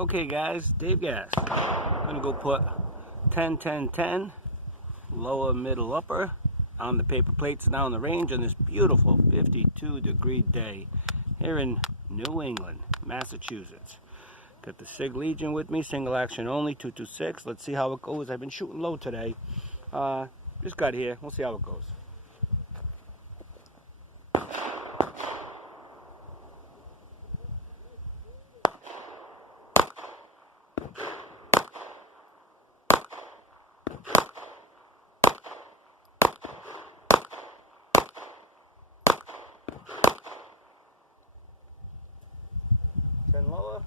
Okay guys, Dave Gas. Gonna go put 10, 10, 10, lower, middle, upper on the paper plates down the range on this beautiful 52-degree day here in New England, Massachusetts. Got the Sig Legion with me, single action only, 226. Let's see how it goes. I've been shooting low today. Just got here. We'll see how it goes. Lower.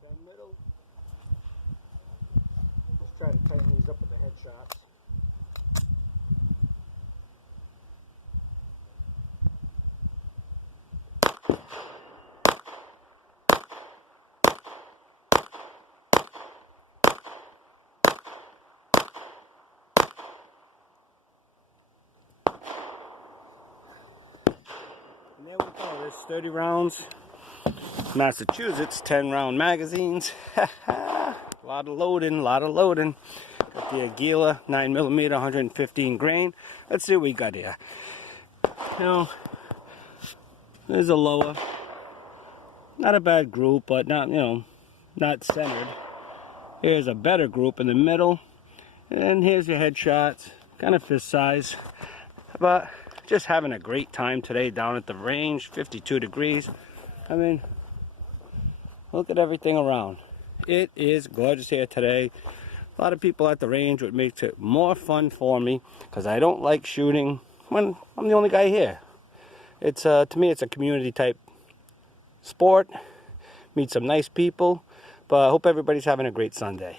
Then middle. Just try to tighten these up with the headshots. And there we go, there's 30 rounds. Massachusetts, 10 round magazines. A lot of loading, Got the Aguila 9mm, 115 grain. Let's see what we got here. You know, there's a lower. Not a bad group, but not, not centered. Here's a better group in the middle. And here's your headshots, kind of fist size. But just having a great time today down at the range, 52 degrees. I mean, look at everything around. It is gorgeous here today. A lot of people at the range, which makes it more fun for me because I don't like shooting when I'm the only guy here. It's to me, it's a community type sport. Meet some nice people, but I hope everybody's having a great Sunday.